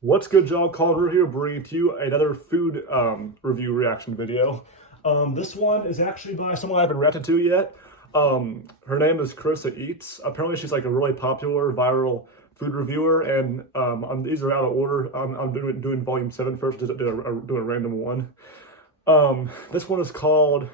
What's good, y'all? Calder here, bringing to you another food review reaction video. This one is actually by someone I haven't reacted to yet. Her name is KarissaEats. Apparently, she's like a really popular viral food reviewer, and these are out of order. I'm doing volume 7 first, do a random one. This one is called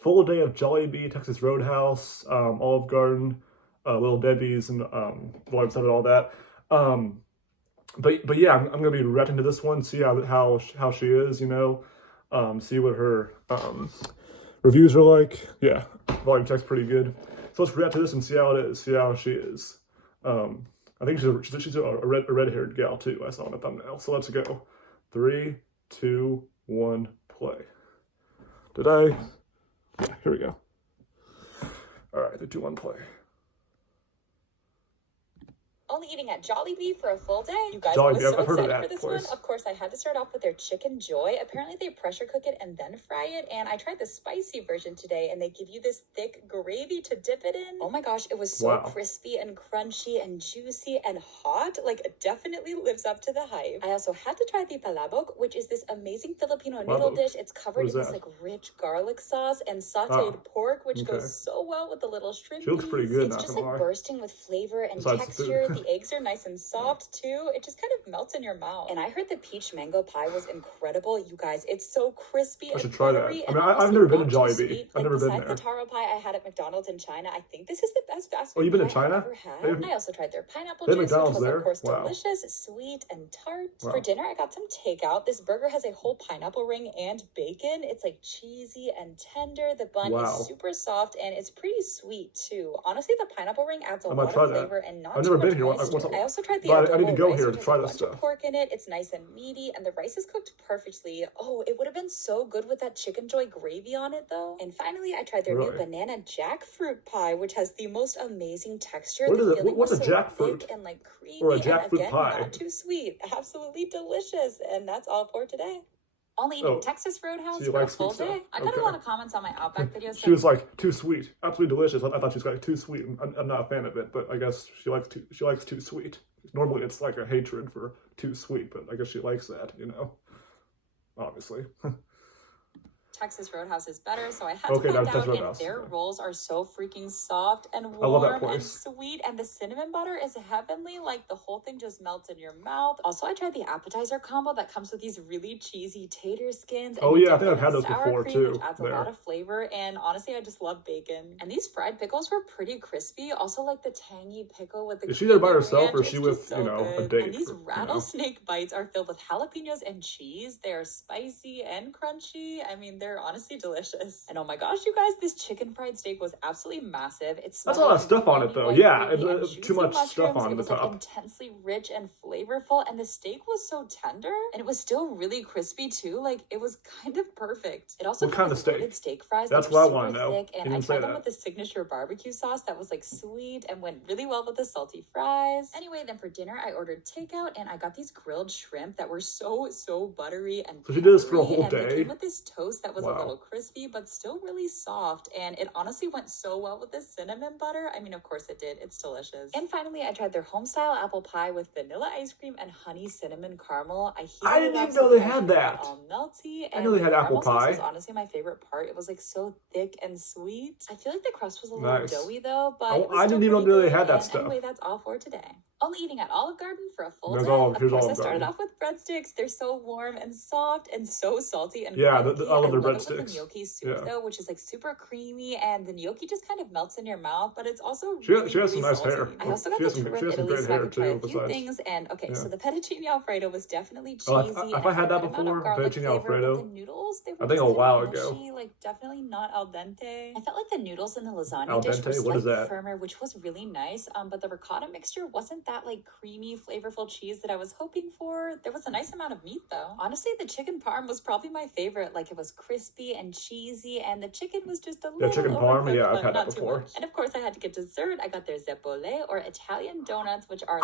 Full Day of Jollibee, Texas Roadhouse, Olive Garden, Little Debbie's, and volume 7, all that. But yeah, I'm gonna be reacting to this one, see how she is, see what her reviews are like. Yeah, volume check's pretty good. So let's react to this and see how it is, see how she is. I think she's a red-haired gal too. I saw in the thumbnail. So let's go. 3, 2, 1, play. Did I? Yeah, here we go. All right, 3, 2, 1, play. Only eating at Jollibee for a full day. You guys, Jollibee, I was so I've heard of excited that for this place. one. Of course, I had to start off with their chicken joy. Apparently, they pressure cook it and then fry it. And I tried the spicy version today, and they give you this thick gravy to dip it in. Oh my gosh, it was so crispy and crunchy and juicy and hot. Like, it definitely lives up to the hype. I also had to try the palabok, which is this amazing Filipino noodle dish. It's covered in this like rich garlic sauce and sauteed pork, which goes so well with the little shrimp. She looks pretty good. It's just like bursting with flavor and texture. The eggs are nice and soft too. It just kind of melts in your mouth. And I heard the peach mango pie was incredible. You guys, it's so crispy and should try that. I mean, I've never been to Jollibee. I've never been there. Besides the taro pie I had at McDonald's in China, I think this is the best fast food you've been pie to China? I've ever had. I also tried their pineapple They have juice, McDonald's which was there? of course Wow. delicious, sweet, and tart. For dinner, I got some takeout. This burger has a whole pineapple ring and bacon. It's like cheesy and tender. The bun is super soft and it's pretty sweet too. Honestly, the pineapple ring adds a lot of flavor and not I've too never much been here. moisture. I also tried the I need to go here to try this stuff. Pork in it. It's nice and meaty, and the rice is cooked perfectly. Oh, it would have been so good with that chicken joy gravy on it, though. And finally, I tried their new banana jackfruit pie, which has the most amazing texture. What's a jackfruit? Thick and like creamy, or a jackfruit and again, pie? Not too sweet. Absolutely delicious. And that's all for today. Only eating Texas Roadhouse for a full day. I got a lot of comments on my Outback videos. She was like, too sweet, absolutely delicious. I thought she was like too sweet. I'm not a fan of it, but I guess she likes too sweet. Normally it's like a hatred for too sweet, but I guess she likes that, obviously. Texas Roadhouse is better, so I had to find out, and their rolls are so freaking soft and warm and sweet, and the cinnamon butter is heavenly. Like, the whole thing just melts in your mouth. Also, I tried the appetizer combo that comes with these really cheesy tater skins. Oh yeah, I think I've had those before too. Which adds a lot of flavor, and honestly, I just love bacon. And these fried pickles were pretty crispy. Also, like the tangy pickle with the Is she there by herself, or is she with, a date? And these rattlesnake bites are filled with jalapenos and cheese. They're spicy and crunchy. I mean, they're honestly delicious. And oh my gosh, you guys, this chicken fried steak was absolutely massive. That's a lot of stuff on it though. Yeah, too much stuff on the top. Like intensely rich and flavorful, and the steak was so tender, and it was still really crispy too. Like, it was kind of perfect. It also what kind of steak fries. That's what I want to know. Thick, and I tried them with the signature barbecue sauce that was like sweet and went really well with the salty fries. Anyway, then for dinner I ordered takeout, and I got these grilled shrimp that were so buttery and so she did this for a whole day. They came with this toast that was a little crispy but still really soft, and it honestly went so well with this cinnamon butter. I mean, of course it did. It's delicious. And finally, I tried their home style apple pie with vanilla ice cream and honey cinnamon caramel. I didn't even know they had that. All melty. I know they had apple pie. This was honestly my favorite part. It was like so thick and sweet. I feel like the crust was a little doughy though, but I didn't even know they had that stuff. Anyway, that's all for today. Only eating at Olive Garden for a full day. Of course, I started off with breadsticks. They're so warm and soft and so salty and I love their breadsticks. The gnocchi soup though, which is like super creamy, and the gnocchi just kind of melts in your mouth, but it's also she has some nice hair. I also got the tour of Italy, so I could try a few things. And so the fettuccine alfredo was definitely cheesy. If I had that before, fettuccine alfredo, the noodles, they were I think a while ago. Like definitely not al dente. I felt like the noodles in the lasagna al dish dente? were slightly firmer, which was really nice. But the ricotta mixture wasn't that like creamy, flavorful cheese that I was hoping for. There was a nice amount of meat though. Honestly, the chicken parm was probably my favorite. Like, it was crispy and cheesy, and the chicken was just a little chicken parm, I've had that before. And of course, I had to get dessert. I got their zeppole, or Italian donuts, which are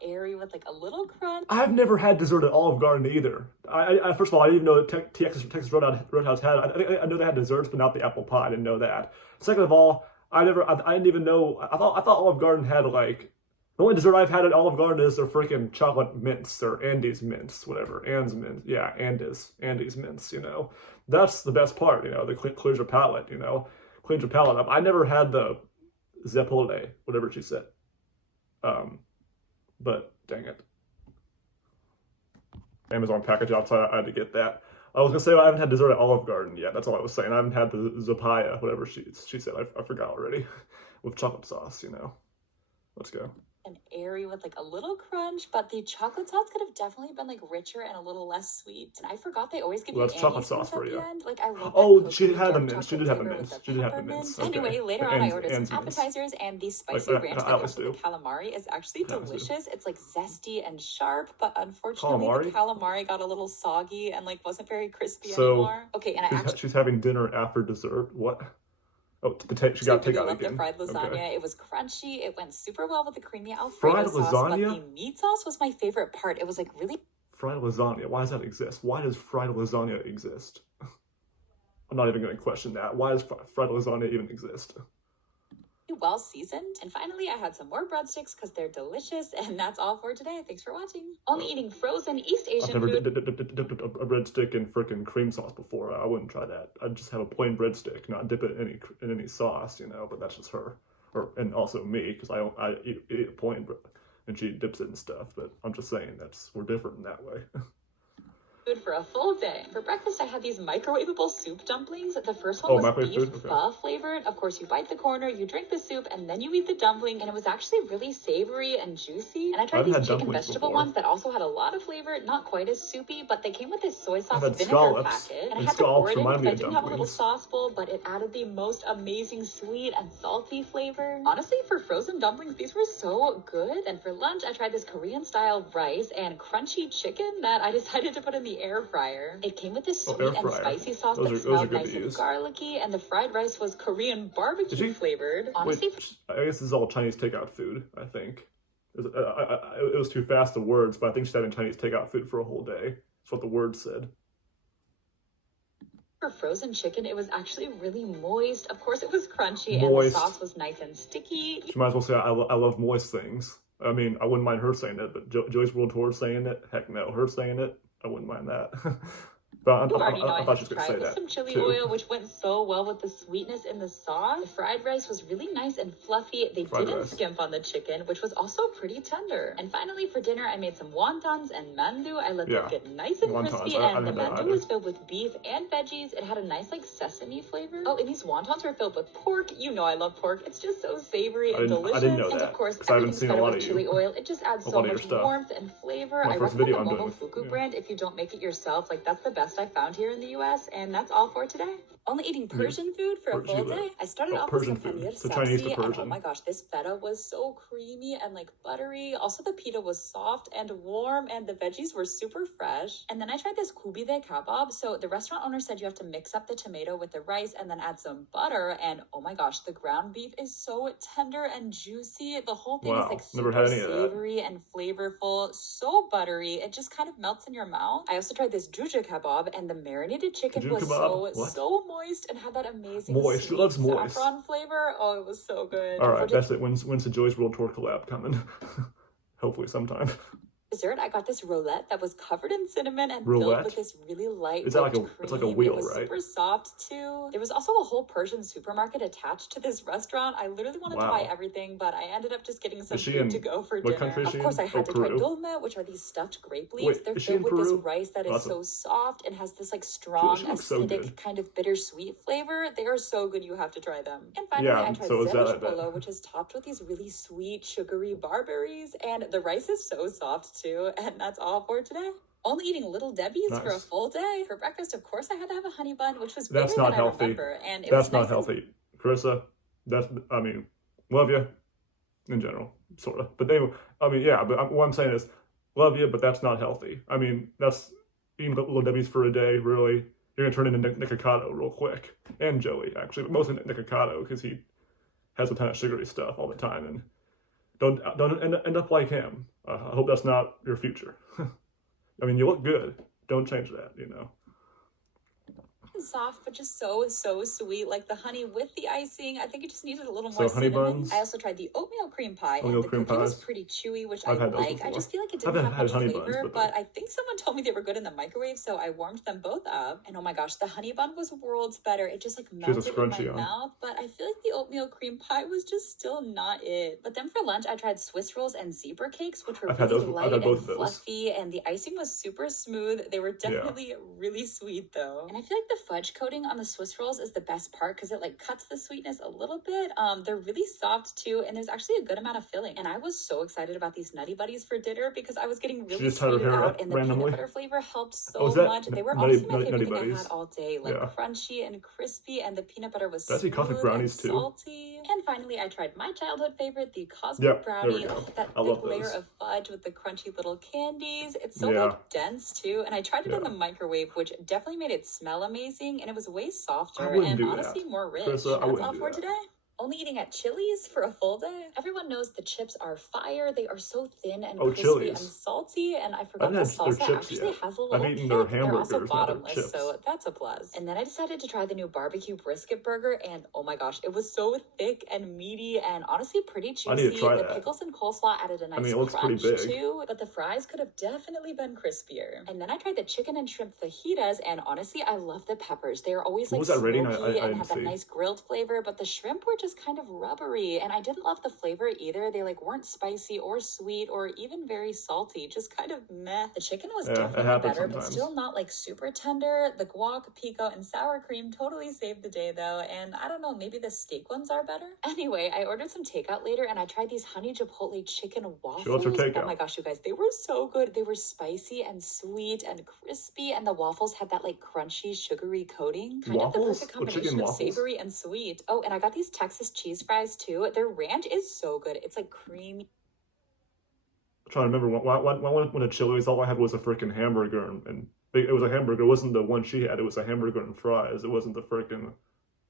airy with like a little crunch. I've never had dessert at Olive Garden either. I first of all, I didn't even know that Texas Roadhouse had. I know they had desserts, but not the apple pie. I didn't know that. Second of all, I didn't even know. I thought Olive Garden had like The only dessert I've had at Olive Garden is their freaking chocolate mints or Andes mints, whatever. Andes mints. Yeah, Andes mints, you know. That's the best part, you know, the clears your palate, you know. Cleans your palate up. I never had the Zeppole, whatever she said. But dang it. Amazon package outside, I had to get that. I was gonna say I haven't had dessert at Olive Garden yet. That's all I was saying. I haven't had the Zapaya, whatever she said. I forgot already. With chocolate sauce, you know. Let's go. And airy with like a little crunch, but the chocolate sauce could have definitely been like richer and a little less sweet. And I forgot they always give you that's chocolate sauce for you. End. Like I love oh, she had the mints. She did have the mints. She did have the mints. Okay. Anyway, later on I ordered some appetizers, and the spicy ranch that comes with the calamari is actually delicious. It's like zesty and sharp, but unfortunately the calamari got a little soggy and like wasn't very crispy anymore. Okay, and she's having dinner after dessert. What? Oh, she got takeout again. The fried lasagna. Okay. It was crunchy. It went super well with the creamy Alfredo fried sauce. Lasagna? But the meat sauce was my favorite part. It was like really fried lasagna. Why does that exist? Why does fried lasagna exist? I'm not even going to question that. Why does fried lasagna even exist? Well seasoned. And finally, I had some more breadsticks because they're delicious. And that's all for today. Thanks for watching. Only eating frozen East Asian food. I've never dipped a breadstick in frickin' cream sauce before. I wouldn't try that. I'd just have a plain breadstick, not dip it in any sauce, you know. But that's just her, and also me, because I eat a plain bread, and she dips it in stuff. But I'm just saying we're different in that way. Food for a full day. For breakfast, I had these microwavable soup dumplings. The first one was beef pho flavored. Of course, you bite the corner, you drink the soup, and then you eat the dumpling, and it was actually really savory and juicy. And I tried these chicken vegetable ones that also had a lot of flavor, not quite as soupy, but they came with this soy sauce vinegar packet. And I had to pour it in because I didn't have a little sauce bowl, but it added the most amazing sweet and salty flavor. Honestly, for frozen dumplings, these were so good. And for lunch, I tried this Korean-style rice and crunchy chicken that I decided to put in the air fryer. It came with this sweet and spicy sauce that smelled nice and garlicky, and the fried rice was Korean barbecue flavored. Honestly, I guess this is all Chinese takeout food, I think. It was too fast, the words, but I think she's having Chinese takeout food for a whole day. That's what the word said. For frozen chicken, it was actually really moist. Of course, it was crunchy, and the sauce was nice and sticky. She might as well say, I love moist things. I mean, I wouldn't mind her saying it, but Joey's World Tour saying it, heck no. Her saying it, I wouldn't mind that. But I thought she was going to say that. Some chili oil, which went so well with the sweetness in the sauce. The fried rice was really nice and fluffy. They didn't skimp on the chicken, which was also pretty tender. And finally, for dinner, I made some wontons and mandu. I let them get nice and crispy, and the mandu was filled with beef and veggies. It had a nice, like, sesame flavor. Oh, and these wontons were filled with pork. You know I love pork. It's just so savory and delicious. I didn't know that. And of course, everything's covered with chili oil. It just adds so much warmth and flavor. I recommend the Momofuku brand if you don't make it yourself. Like, that's the best I found here in the US, and that's all for today. Only eating Persian food for a full day. I started off with some paneer sabzi, and oh my gosh, this feta was so creamy and like buttery. Also, the pita was soft and warm, and the veggies were super fresh. And then I tried this kubide kebab. So the restaurant owner said you have to mix up the tomato with the rice and then add some butter. And oh my gosh, the ground beef is so tender and juicy. The whole thing is like super savory and flavorful, so buttery. It just kind of melts in your mouth. I also tried this juja kebab, and the marinated chicken was so moist and had that amazing saffron flavor. Oh, it was so good. All right, that's it. When's the Joy's World Tour collab coming? Hopefully sometime. Dessert, I got this roulette that was covered in cinnamon and filled with this really light it's like a wheel, it was right? Super soft too. There was also a whole Persian supermarket attached to this restaurant. I literally wanted to buy everything, but I ended up just getting some food to go for dinner. Of course, I had to try dolma, which are these stuffed grape leaves. They're filled with this rice that is so soft and has this like strong, acidic, kind of bittersweet flavor. They are so good, you have to try them. And finally, I tried zevish polo, which is topped with these really sweet, sugary barberries, and the rice is so soft too. And that's all for today. Only eating Little Debbie's for a full day. For breakfast, of course, I had to have a honey bun, which was bigger than I remember. And that's not healthy. Carissa, I mean, love you in general, sort of. But but what I'm saying is, love you, but that's not healthy. I mean, that's eating Little Debbie's for a day, really. You're going to turn into Nick Nicocado real quick. And Joey, actually. But mostly Nick Nicocado, because he has a ton of sugary stuff all the time. And don't end up like him. I hope that's not your future. I mean, you look good. Don't change that, you know. soft, but just so sweet. Like the honey with the icing, I think it just needed a little So more honey cinnamon. buns? I also tried the oatmeal cream pie, Oatmeal and the cream cookie was pies? pretty chewy, which I've I had those like. I before. just feel like it I didn't haven't have had much honey flavor, buns, but I think someone told me they were good in the microwave, so I warmed them both up. And oh my gosh, the honey bun was worlds better. It just like melted in my mouth, but I feel like the oatmeal cream pie was just still not it. But then for lunch, I tried Swiss rolls and zebra cakes, which were really light and fluffy, and the icing was super smooth. They were definitely really sweet though. And I feel like the fudge coating on the Swiss rolls is the best part because it like cuts the sweetness a little bit. They're really soft too, and there's actually a good amount of filling. And I was so excited about these Nutty Buddies for dinner because I was getting really sweeted out, and the peanut butter flavor helped so much. They were honestly my favorite thing I had all day, like crunchy and crispy, and the peanut butter was smooth and salty. And finally, I tried my childhood favorite, the Cosmic Brownie. That thick layer of fudge with the crunchy little candies. It's so like dense too, and I tried it in the microwave, which definitely made it smell amazing, and it was way softer and honestly more rich. That's all for today. Only eating at Chili's for a full day. Everyone knows the chips are fire. They are so thin and crispy and salty, and I forgot the salsa actually has a little kick. They're also bottomless, so that's a plus. And then I decided to try the new barbecue brisket burger, and oh my gosh, it was so thick and meaty and honestly pretty juicy. I need to try the pickles and coleslaw added a nice crunch too, but the fries could have definitely been crispier. And then I tried the chicken and shrimp fajitas, and honestly, I love the peppers. They are always like smoky and have that nice grilled flavor, but the shrimp were just kind of rubbery, and I didn't love the flavor either. They like weren't spicy or sweet or even very salty, just kind of meh. The chicken was definitely better, but still not like super tender. The guac, pico, and sour cream totally saved the day though, and I don't know, maybe the steak ones are better. Anyway, I ordered some takeout later, and I tried these honey chipotle chicken waffles. Oh my gosh, you guys, they were so good. They were spicy and sweet and crispy, and the waffles had that like crunchy, sugary coating. Kind of the perfect combination of savory and sweet. Oh, and I got these Texas cheese fries too. Their ranch is so good. It's like creamy. I'm trying to remember when at Chili's, all I had was a freaking hamburger, and it was a hamburger. It wasn't the one she had. It was a hamburger and fries. It wasn't the freaking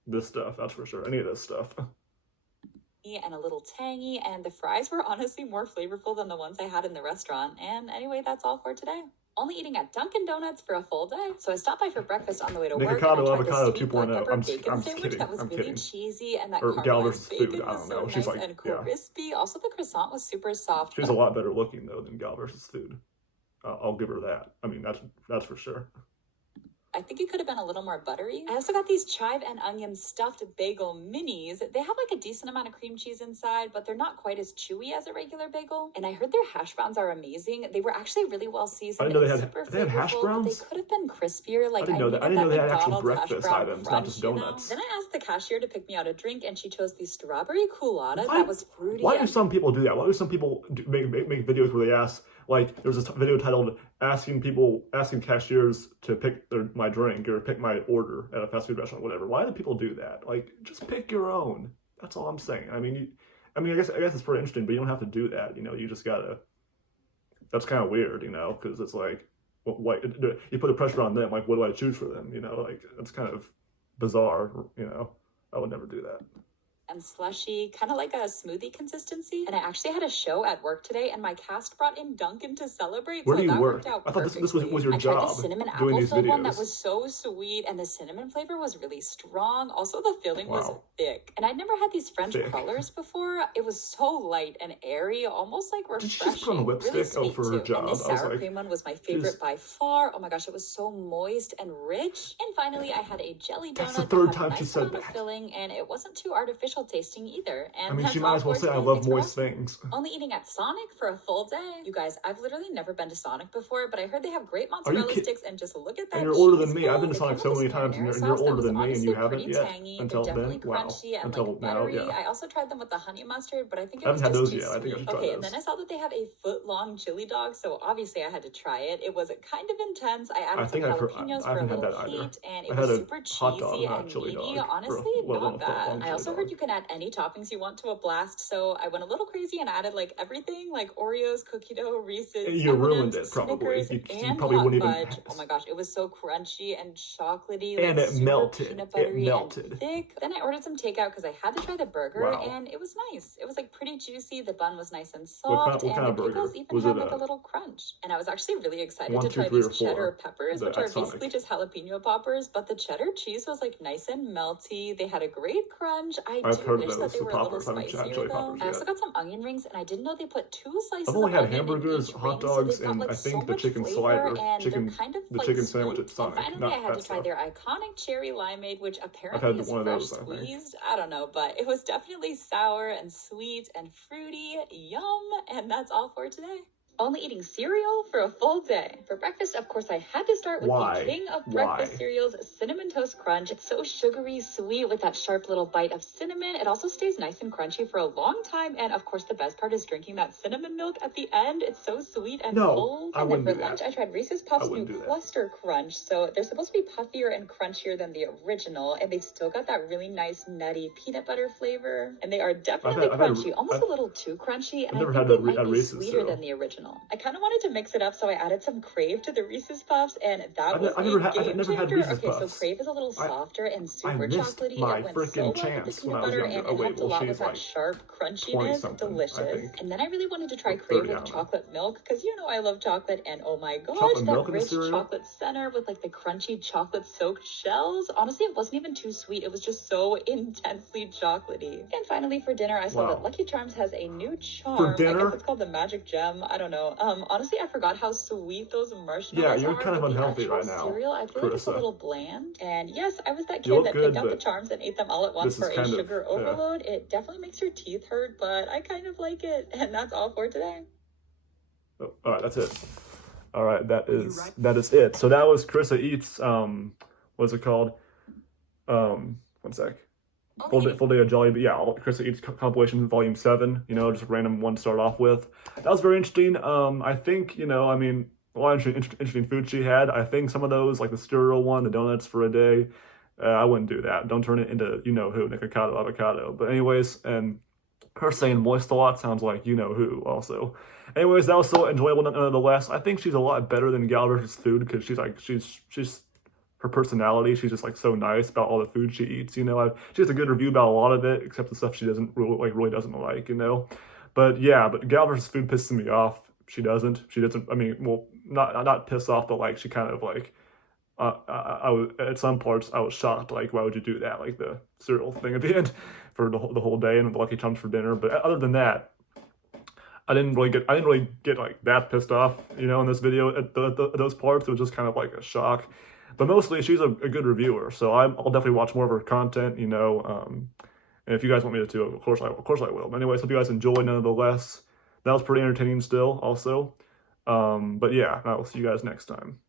this stuff. That's for sure. Any of this stuff. And a little tangy, and the fries were honestly more flavorful than the ones I had in the restaurant. And anyway, that's all for today. Only eating at Dunkin' Donuts for a full day. So I stopped by for breakfast on the way to work, and I tried the sweet black pepper bacon sandwich that was really cheesy, and that caramelized bacon was so nice and crispy. Also, the croissant was super soft. She's a lot better looking though than Galvsfood. I'll give her that. I mean, that's for sure. I think it could have been a little more buttery. I also got these chive and onion stuffed bagel minis. They have like a decent amount of cream cheese inside, but they're not quite as chewy as a regular bagel. And I heard their hash browns are amazing. They were actually really well seasoned. I didn't know they had hash browns. They could have been crispier. Like I didn't know that. I didn't know they had actual breakfast items, not just donuts. Then I asked the cashier to pick me out a drink, and she chose the strawberry culotta that was fruity. Why do some people do that? Why do some people make videos where they ask? Like, there was a video titled asking cashiers to pick my drink or pick my order at a fast food restaurant, whatever. Why do people do that? Like, just pick your own. That's all I'm saying. I mean, I guess it's pretty interesting, but you don't have to do that. You know, you just gotta. That's kind of weird, you know, because it's like, you put the pressure on them. Like, what do I choose for them? You know, like that's kind of bizarre. You know, I would never do that. And slushy, kind of like a smoothie consistency. And I actually had a show at work today, and my cast brought in Dunkin' to celebrate. Where do you work? Worked out I thought this was your job. I tried the cinnamon apple filled one that was so sweet, and the cinnamon flavor was really strong. Also, the filling was thick. And I'd never had these French crullers before. It was so light and airy, almost like refreshing. Did she just put on lipstick for her job? And the sour cream one was my favorite by far. Oh my gosh, it was so moist and rich. And finally, I had a jelly donut. That's the third time she said that. Filling, and it wasn't too artificial tasting either. And I mean, she might as well say I love moist things. Only eating at Sonic for a full day. You guys, I've literally never been to Sonic before, but I heard they have great mozzarella sticks, and just look at that. And you're older than me. I've been to Sonic so many times, and you're older than me, and you haven't yet. Until then, wow. Until now, yeah. I also tried them with the honey mustard, but I think I haven't had those yet. I think I should try those. Okay, and then I saw that they have a foot-long chili dog, so obviously I had to try it. It was kind of intense. I added some jalapenos for a little heat, and it was super cheesy and meaty. Honestly, not bad. I also heard you can add any toppings you want to a blast, so I went a little crazy and added like everything, like Oreos, cookie dough, Reese's, You M&Ms, ruined it, probably. Snickers, You and probably hot wouldn't even... fudge. Oh my gosh, it was so crunchy and chocolatey, And like it super melted. peanut It buttery melted. and thick. Then I ordered some takeout because I had to try the burger, Wow. and it was nice. It was like pretty juicy. The bun was nice and What soft, kind and of the burger? pickles even Was had it like a little crunch. And I was actually really excited 1, to 2, try 3, these or 4? cheddar peppers, The which are Sonic. basically just jalapeno poppers, but the cheddar cheese was like nice and melty. They had a great crunch. I've heard of Wish that those, they the were poppers. a I little haven't had spicier chili though. poppers I also yet. got some onion rings, and I didn't know they put 2 slices I've only of had onion hamburgers, in each hot ring, so dogs, they've got and like I so think the much chicken flavor, slider, and chicken, they're kind of the like chicken sandwich sweet. at Sonic. And finally, Not I had that to try stuff. their iconic cherry limeade, which I've apparently had is one of fresh those, I think. squeezed. I don't know, but it was definitely sour and sweet and fruity. Yum! And that's all for today. Only eating cereal for a full day. For breakfast, of course, I had to start with Why? the king of breakfast cereals, Cinnamon Toast Crunch. It's so sugary sweet with that sharp little bite of cinnamon. It also stays nice and crunchy for a long time. And of course, the best part is drinking that cinnamon milk at the end. It's so sweet and cold. I And wouldn't then do for lunch, that. I tried Reese's Puffs I wouldn't new do that. Cluster Crunch. So they're supposed to be puffier and crunchier than the original. And they've still got that really nice nutty peanut butter flavor. And they are definitely crunchy, almost a little too crunchy. And I think they might be sweeter than the original. I kind of wanted to mix it up, so I added some Crave to the Reese's Puffs, and that was I've never had Reese's Puffs. So Crave is a little softer and super missed chocolatey. my It went freaking so well with the chance when peanut I was butter, younger. and Oh, it wait, helped a well, lot she's with that like sharp crunchiness. 20-something, I Delicious. think. And then I really wanted to try Or Crave 30, I with don't know. chocolate milk, because you know I love chocolate, and oh my gosh, Chocolate milk that in the rich cereal? chocolate center with like the crunchy chocolate soaked shells. Honestly, it wasn't even too sweet. It was just so intensely chocolatey. And finally, for dinner, I saw that Lucky Charms has a new charm. For dinner? I guess it's called the Magic Gem. I don't know. Honestly, I forgot how sweet those marshmallows Yeah, you're are, kind of but the unhealthy actual right now, cereal, I feel like it's a Carissa. little bland. And yes, I was that You kid look that good, picked out the but charms and ate them all at once this for is a kind of, sugar overload. It definitely makes your teeth hurt, but I kind of like it. And that's all for today. Oh, all right, that's it. All right, that is it. So that was Carissa Eats. What's it called? 1 sec. Full day of Jollibee. Yeah, Carissa Eats compilation volume 7. You know, just a random one to start off with. That was very interesting. I think, you know, I mean, a lot of interesting food she had. I think some of those, like the cereal one, the donuts for a day, I wouldn't do that. Don't turn it into you know who, Nikocado avocado. But anyways, and her saying moist a lot sounds like you know who also. Anyways, that was still enjoyable nonetheless. I think she's a lot better than Galvsfood food because she's her personality. She's just like so nice about all the food she eats. You know, she has a good review about a lot of it, except the stuff she doesn't really doesn't like. You know, but yeah, but Galvsfood food pisses me off. She doesn't. I mean, well, not pissed off, but like she kind of like. I was at some parts I was shocked. Like, why would you do that? Like the cereal thing at the end for the whole day and the Lucky Charms for dinner. But other than that, I didn't really get like that pissed off. You know, in this video at those parts, it was just kind of like a shock. But mostly, she's a good reviewer, so I'll definitely watch more of her content. You know, and if you guys want me to, of course I will. But anyways, hope you guys enjoyed nonetheless. That was pretty entertaining still, also. But yeah, I will see you guys next time.